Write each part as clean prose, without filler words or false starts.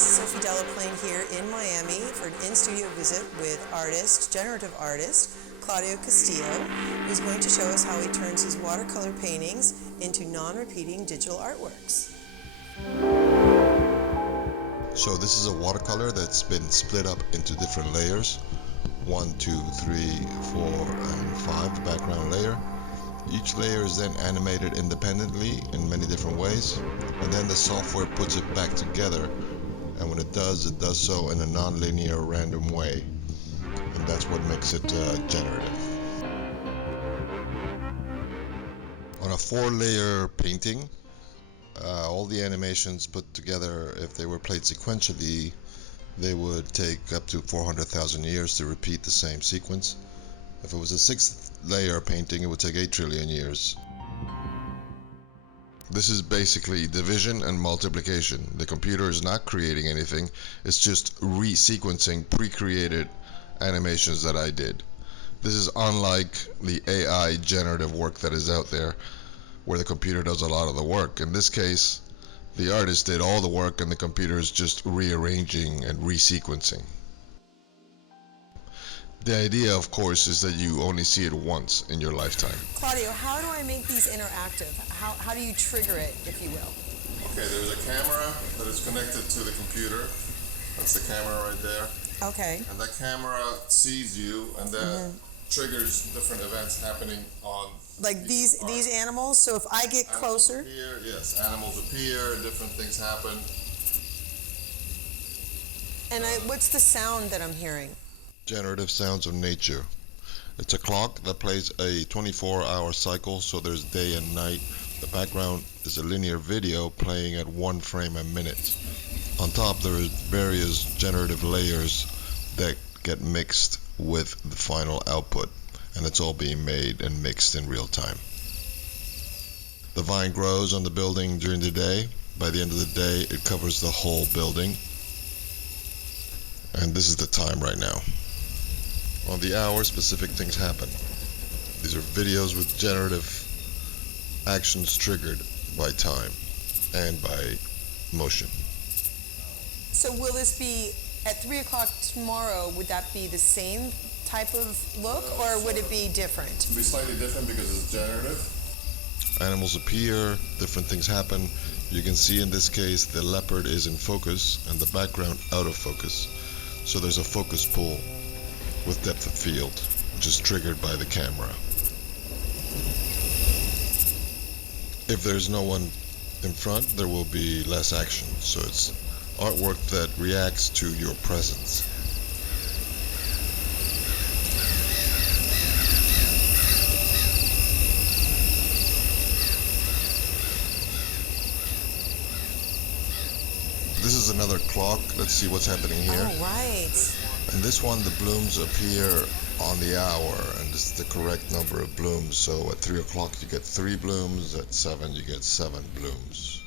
artist, Sophie Delaplaine, here in Miami for an in-studio visit with generative artist, Claudio Castillo, who's going to show us how he turns his watercolor paintings into non-repeating digital artworks. So this is a watercolor that's been split up into different layers. 1, 2, 3, 4, and 5, the background layer. Each layer is then animated independently in many different ways, and then the software puts it back together, and when it does so in a non-linear random way, and that's what makes it generative. On a 4-layer painting, all the animations put together, if they were played sequentially, they would take up to 400,000 years to repeat the same sequence. If it was a 6-layer painting, it would take 8 trillion years. This is basically division and multiplication. The computer is not creating anything, it's just resequencing pre-created animations that I did. This is unlike the AI generative work that is out there, where the computer does a lot of the work. In this case, the artist did all the work and the computer is just rearranging and resequencing. The idea, of course, is that you only see it once in your lifetime. Claudio, how do I make these interactive? How do you trigger it, if you will? Okay, there's a camera that is connected to the computer. That's the camera right there. Okay. And that camera sees you, and that triggers different events happening on like these animals. So if I get closer, yes, animals appear, different things happen. And what's the sound that I'm hearing? Generative sounds of nature. It's a clock that plays a 24-hour cycle, so there's day and night. The background is a linear video playing at 1 frame a minute. On top there are various generative layers that get mixed with the final output, and it's all being made and mixed in real time. The vine grows on the building during the day. By the end of the day, it covers the whole building. And this is the time right now. On the hour, specific things happen. These are videos with generative actions triggered by time and by motion. So will this be at 3 o'clock tomorrow? Would that be the same type of look, or would it be different? It'll be slightly different because it's generative. Animals appear, different things happen. You can see in this case the leopard is in focus and the background out of focus. So there's a focus pull with depth of field, which is triggered by the camera. If there's no one in front, there will be less action. So it's artwork that reacts to your presence. This is another clock. Let's see what's happening here. Oh, right. And this one, the blooms appear on the hour, and this is the correct number of blooms. So at 3 o'clock you get 3 blooms, at 7 you get 7 blooms.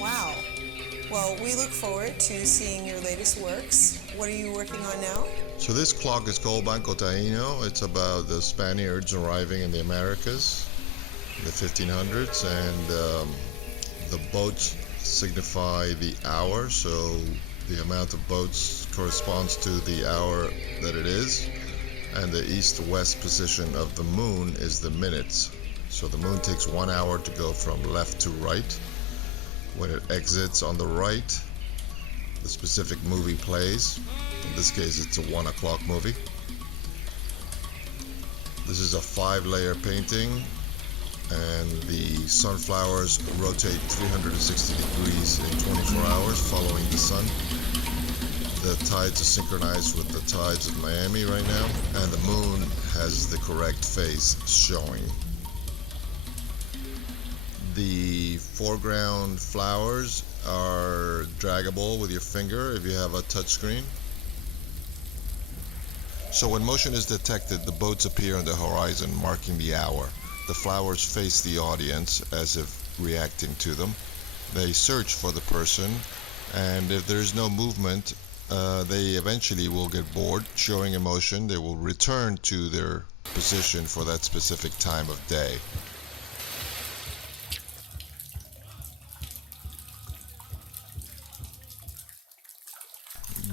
Wow. Well, we look forward to seeing your latest works. What are you working on now? So this clock is called Banco Taino. It's about the Spaniards arriving in the Americas in the 1500s, and the boats signify the hour, so the amount of boats corresponds to the hour that it is, and the east-west position of the moon is the minutes. So the moon takes 1 hour to go from left to right. When it exits on the right, the specific movie plays. In this case it's a 1 o'clock movie. This is a 5-layer painting, and the sunflowers rotate 360 degrees in 24 hours following the sun. The tides are synchronized with the tides of Miami right now, and the moon has the correct phase showing. The foreground flowers are draggable with your finger if you have a touch screen. So when motion is detected, the boats appear on the horizon, marking the hour. The flowers face the audience as if reacting to them. They search for the person, and if there's no movement, they eventually will get bored. Showing emotion, they will return to their position for that specific time of day.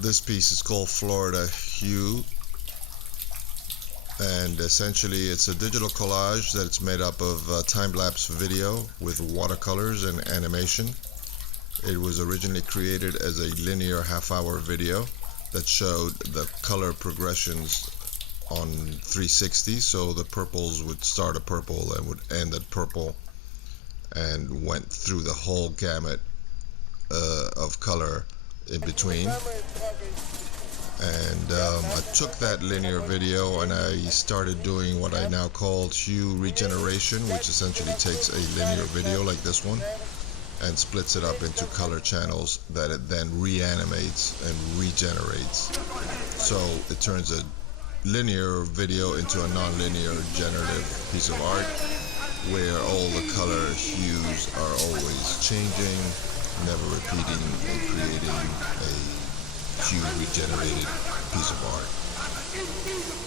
This piece is called Florida Hue, and essentially it's a digital collage that's made up of time-lapse video with watercolors and animation. It was originally created as a linear half-hour video that showed the color progressions on 360, so the purples would start at purple and would end at purple, and went through the whole gamut of color in between. And I took that linear video and I started doing what I now call Hue Regeneration, which essentially takes a linear video like this one and splits it up into color channels that it then reanimates and regenerates. So it turns a linear video into a non-linear generative piece of art where all the color hues are always changing, never repeating, and creating a hue regenerated piece of art.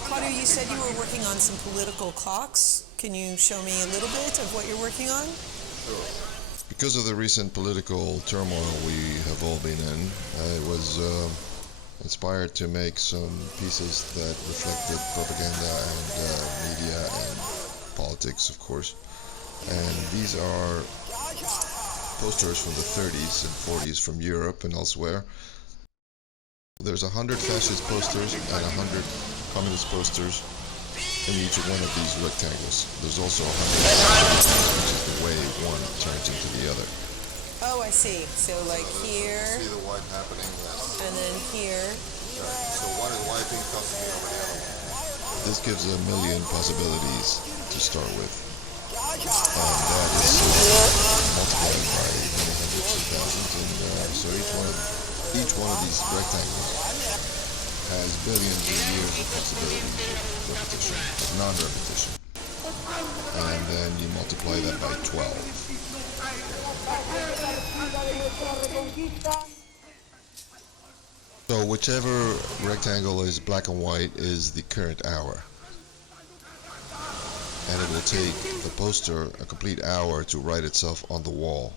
Claudio, you said you were working on some political clocks. Can you show me a little bit of what you're working on? Sure. Because of the recent political turmoil we have all been in, I was inspired to make some pieces that reflected propaganda and media and politics, of course. And these are posters from the 30s and 40s from Europe and elsewhere. There's 100 fascist posters and 100 communist posters in each one of these rectangles. There's also 100 which is the way one turns into the other. Oh, I see. So like here, See the white happening, yes. and then here. Right. So one is wiping constantly over the other one. This gives a million possibilities to start with. And that is multiplied by many hundreds of thousands. And so each one of these rectangles has billions of years of possibilities of repetition, of non-repetition. And then you multiply that by 12. So whichever rectangle is black and white is the current hour. And it will take the poster a complete hour to write itself on the wall.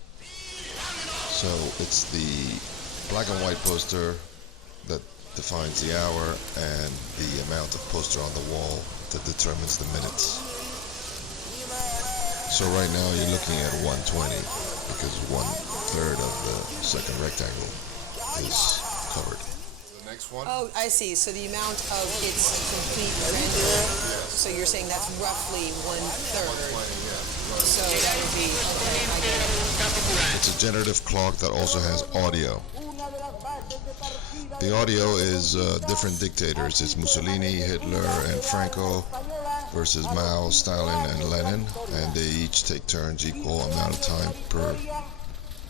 So it's the black and white poster that defines the hour and the amount of poster on the wall that determines the minutes. So right now you're looking at 120 because 1/3 of the second rectangle is covered. The next one? Oh, I see. So the amount of its complete render. Yes. So you're saying that's roughly 1/3. 120, yeah. So that would be, okay, I get it. It's a generative clock that also has audio. The audio is different dictators. It's Mussolini, Hitler, and Franco versus Mao, Stalin, and Lenin, and they each take turns equal amount of time per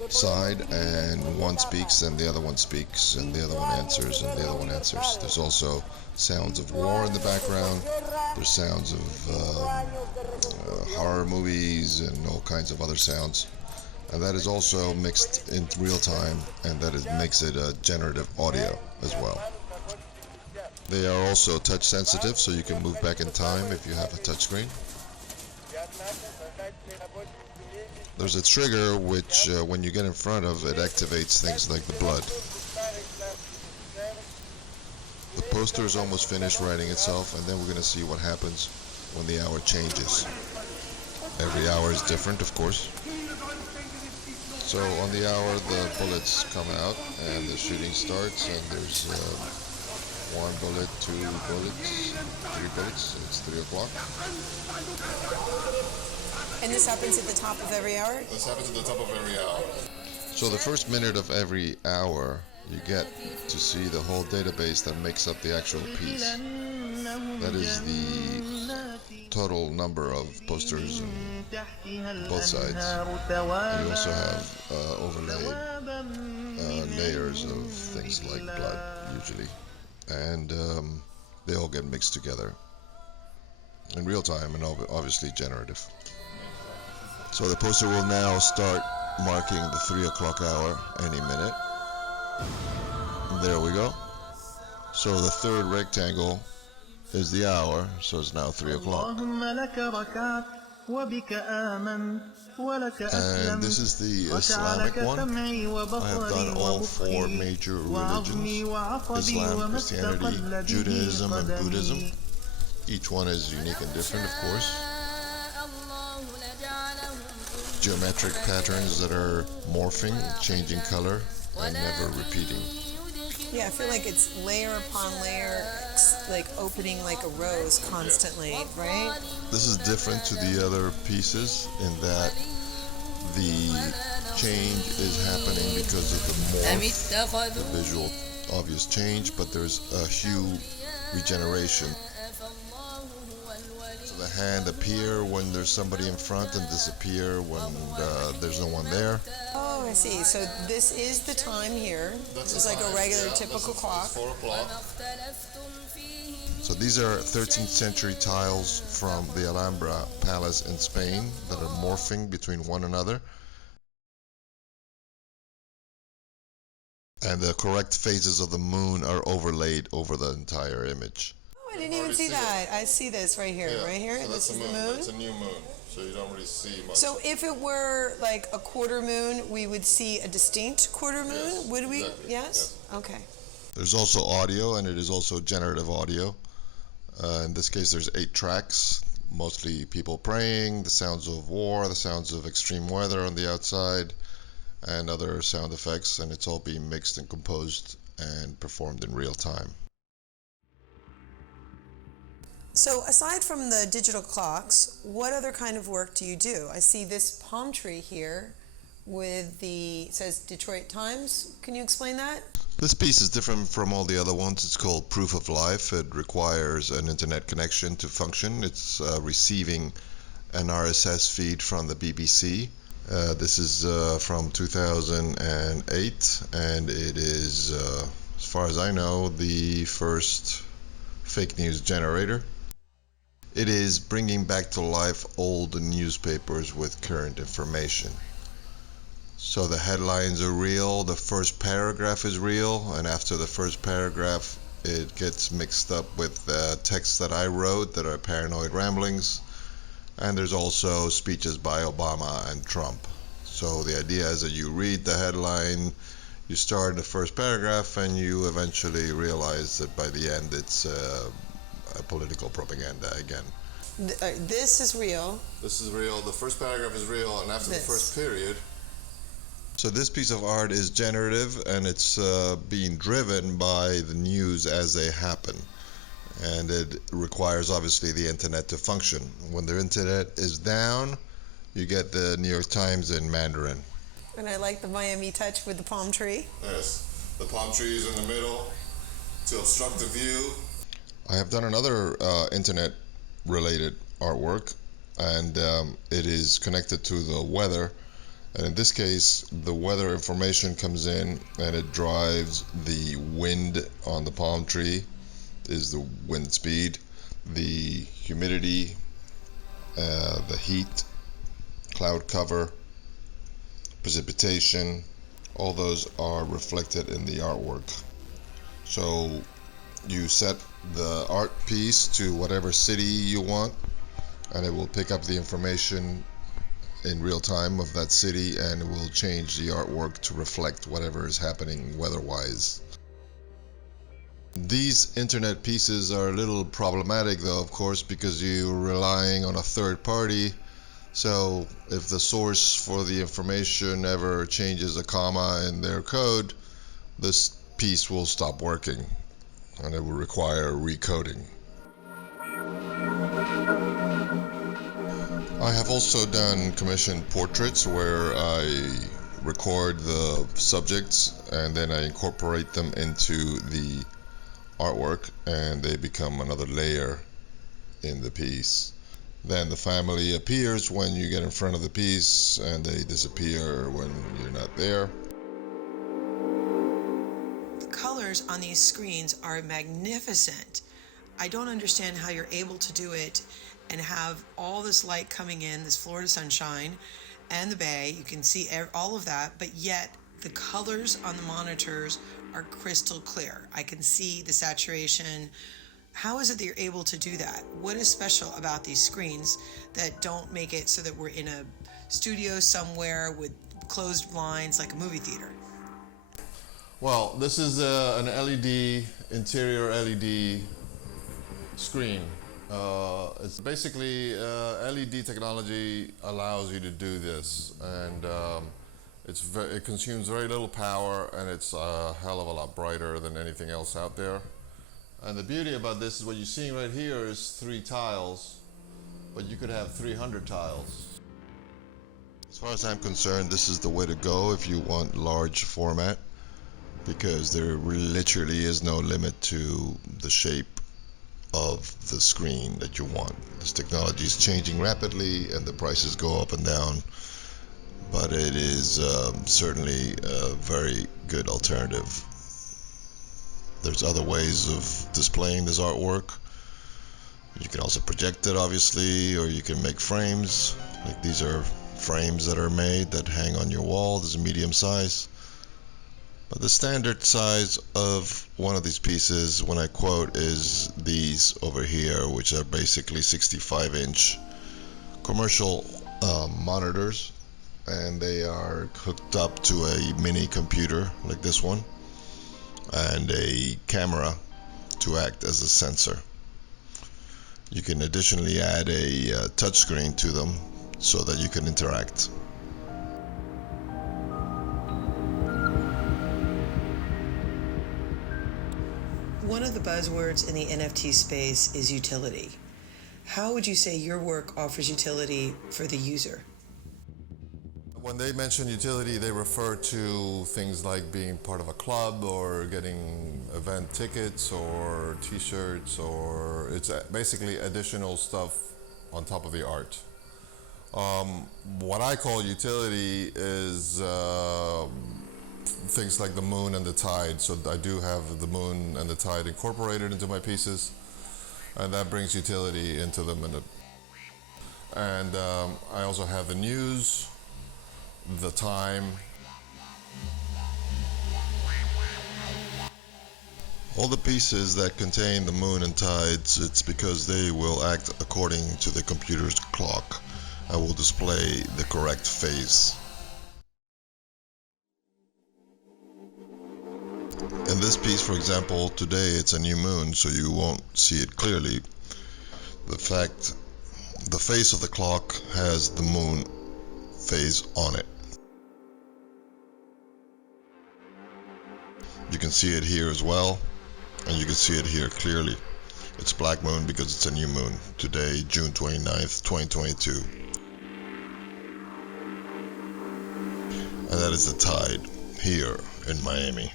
side, and one speaks and the other one speaks and the other one answers and the other one answers. There's also sounds of war in the background. There's sounds of horror movies and all kinds of other sounds, and that is also mixed in real time, and that makes it a generative audio as well. They are also touch sensitive, so you can move back in time if you have a touch screen. There's a trigger which, when you get in front of it, activates things like the blood. The poster is almost finished writing itself, and then we're going to see what happens when the hour changes. Every hour is different, of course. So on the hour, the bullets come out, and the shooting starts, and there's 1 bullet, 2 bullets, 3 bullets. It's 3 o'clock. And this happens at the top of every hour? This happens at the top of every hour. So the first minute of every hour, you get to see the whole database that makes up the actual piece. That is the total number of posters on both sides. And you also have overlaid layers of things like blood, usually. And they all get mixed together in real time and obviously generative. So the poster will now start marking the 3 o'clock hour any minute. There we go. So the third rectangle is the hour, so it's now 3 o'clock. And this is the Islamic one. I have done all four major religions: Islam, Christianity, Judaism, and Buddhism. Each one is unique and different, of course. Geometric patterns that are morphing, changing color, and never repeating. Yeah, I feel like it's layer upon layer, like opening like a rose constantly, right? This is different to the other pieces in that the change is happening because of the morph, the visual obvious change, but there's a hue regeneration. So the hand appear when there's somebody in front and disappear when there's no one there. Oh, I see. So this is the time here. This is like a regular, typical clock. 4 o'clock. So these are 13th century tiles from the Alhambra Palace in Spain that are morphing between one another. And the correct phases of the moon are overlaid over the entire image. Oh, I didn't even see that. I see this right here. Right here. So this is the moon. moon. It's a new moon, so you don't really see much. So if it were like a quarter moon, we would see a distinct quarter moon, Yes, would we? exactly. Yes? Okay. There's also audio, and it is also generative audio. In this case, there's 8 tracks, mostly people praying, the sounds of war, the sounds of extreme weather on the outside, and other sound effects, and it's all being mixed and composed and performed in real time. So aside from the digital clocks, what other kind of work do you do? I see this palm tree here with it says Detroit Times. Can you explain that? This piece is different from all the other ones. It's called Proof of Life. It requires an internet connection to function. It's receiving an RSS feed from the BBC. This is from 2008, and it is, as far as I know, the first fake news generator. It is bringing back to life old newspapers with current information. So the headlines are real, the first paragraph is real, and after the first paragraph it gets mixed up with texts that I wrote that are paranoid ramblings, and there's also speeches by Obama and Trump. So the idea is that you read the headline, you start in the first paragraph, and you eventually realize that by the end it's a political propaganda again. This is real. This is real, the first paragraph is real, and after the first period. So this piece of art is generative, and it's being driven by the news as they happen. And it requires, obviously, the internet to function. When the internet is down, you get the New York Times in Mandarin. And I like the Miami touch with the palm tree. Yes, the palm tree is in the middle to obstruct the view. I have done another internet-related artwork, and it is connected to the weather. And in this case, the weather information comes in and it drives the wind on the palm tree, is the wind speed, the humidity, the heat, cloud cover, precipitation, all those are reflected in the artwork. So you set the art piece to whatever city you want, and it will pick up the information in real time of that city, and it will change the artwork to reflect whatever is happening weather-wise. These internet pieces are a little problematic though, of course, because you're relying on a third party. So if the source for the information ever changes a comma in their code, this piece will stop working and it will require recoding. I have also done commissioned portraits where I record the subjects and then I incorporate them into the artwork, and they become another layer in the piece. Then the family appears when you get in front of the piece, and they disappear when you're not there. The colors on these screens are magnificent. I don't understand how you're able to do it and have all this light coming in, this Florida sunshine and the bay. You can see all of that, but yet the colors on the monitors are crystal clear. I can see the saturation, How is it that you're able to do that? What is special about these screens that don't make it so that we're in a studio somewhere with closed blinds like a movie theater? Well, this is an LED, interior LED screen. It's basically LED technology allows you to do this, and it consumes very little power, and it's a hell of a lot brighter than anything else out there. And the beauty about this is what you're seeing right here is 3 tiles, but you could have 300 tiles. As far as I'm concerned, this is the way to go if you want large format, because there literally is no limit to the shape of the screen that you want. This technology is changing rapidly and the prices go up and down, but it is certainly a very good alternative. There's other ways of displaying this artwork. You can also project it, obviously, or you can make frames. Like these are frames that are made that hang on your wall. This is medium size. But the standard size of one of these pieces, when I quote, is these over here, which are basically 65-inch commercial monitors, and they are hooked up to a mini computer like this one, and a camera to act as a sensor. You can additionally add a touchscreen to them so that you can interact. One of the buzzwords in the NFT space is utility. How would you say your work offers utility for the user? When they mention utility, they refer to things like being part of a club or getting event tickets or t-shirts, or it's basically additional stuff on top of the art. What I call utility is things like the moon and the tide. So I do have the moon and the tide incorporated into my pieces, and that brings utility into them. And I also have the news, the time. All the pieces that contain the moon and tides, it's because they will act according to the computer's clock and will display the correct phase. In this piece, for example, today it's a new moon, so you won't see it clearly. The face of the clock has the moon phase on it. You can see it here as well, and you can see it here clearly. It's black moon because it's a new moon. Today, June 29th, 2022. And that is the tide here in Miami.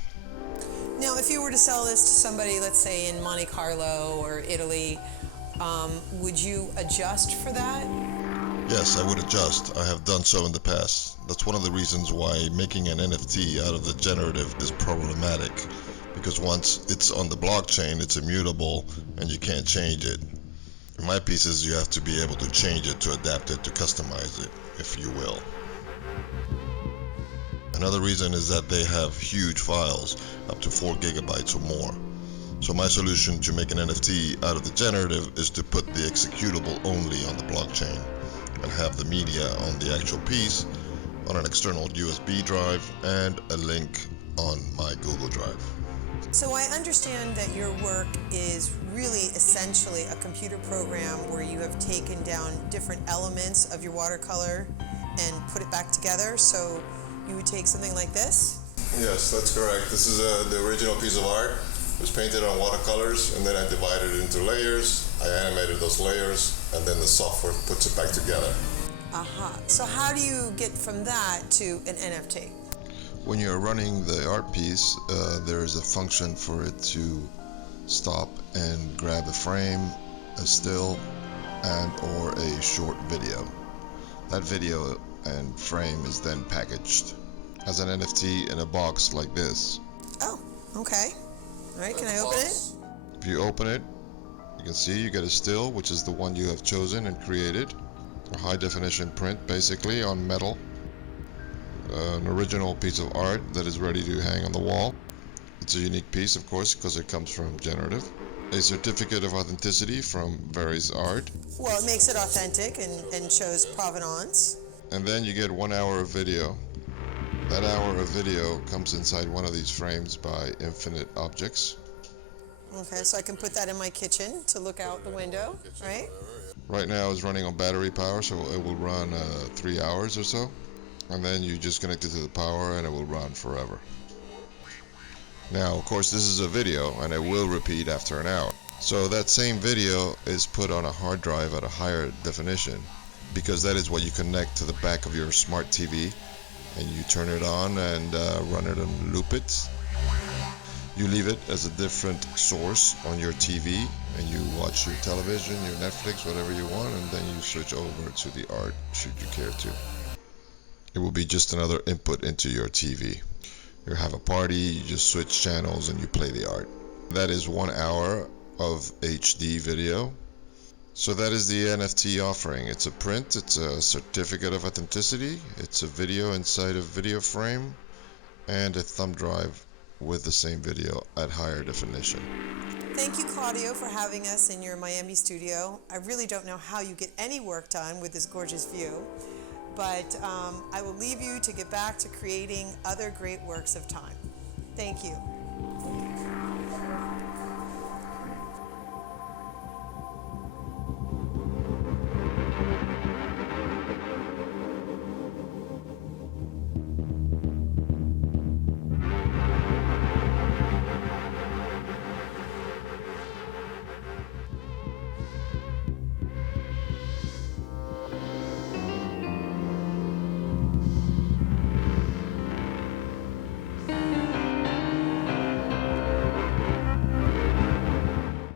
Now, if you were to sell this to somebody, let's say in Monte Carlo or Italy, would you adjust for that? Yes, I would adjust. I have done so in the past. That's one of the reasons why making an NFT out of the generative is problematic, because once it's on the blockchain, it's immutable and you can't change it. In my pieces, you have to be able to change it, to adapt it, to customize it, if you will. Another reason is that they have huge files, up to 4 gigabytes or more. So my solution to make an NFT out of the generative is to put the executable only on the blockchain and have the media on the actual piece on an external USB drive and a link on my Google Drive. So I understand that your work is really essentially a computer program where you have taken down different elements of your watercolor and put it back together. So you would take something like this? Yes, that's correct. This is the original piece of art. It was painted on watercolors, and then I divided it into layers. I animated those layers, and then the software puts it back together. So how do you get from that to an NFT? When you're running the art piece, there is a function for it to stop and grab a frame, a still, and or a short video. That video and frame is then packaged as an NFT in a box like this. Oh, okay. All right, can I open it? If you open it, you can see you get a still, which is the one you have chosen and created. A high definition print, basically, on metal. An original piece of art that is ready to hang on the wall. It's a unique piece, of course, because it comes from generative. a certificate of authenticity from various art, Well, it makes it authentic and shows provenance. and then you get 1 hour of video. That hour of video comes inside one of these frames by infinite objects. Okay, so I can put that in my kitchen to look out the window, right? Right now it's running on battery power, so it will run 3 hours or so, and then you just connect it to the power and it will run forever. Now, of course, this is a video and it will repeat after an hour. So that same video is put on a hard drive at a higher definition, because that is what you connect to the back of your smart TV, and you turn it on and run it and loop it. You leave it as a different source on your TV, and you watch your television, your Netflix, whatever you want, and then you switch over to the art should you care to. It will be just another input into your TV. You have a party, you just switch channels and you play the art. That is 1 hour of HD video. So that is the NFT offering. It's a print, it's a certificate of authenticity, it's a video inside a video frame, and a thumb drive with the same video at higher definition. Thank you, Claudio, for having us in your Miami studio. I really don't know how you get any work done with this gorgeous view, but I will leave you to get back to creating other great works of time. Thank you.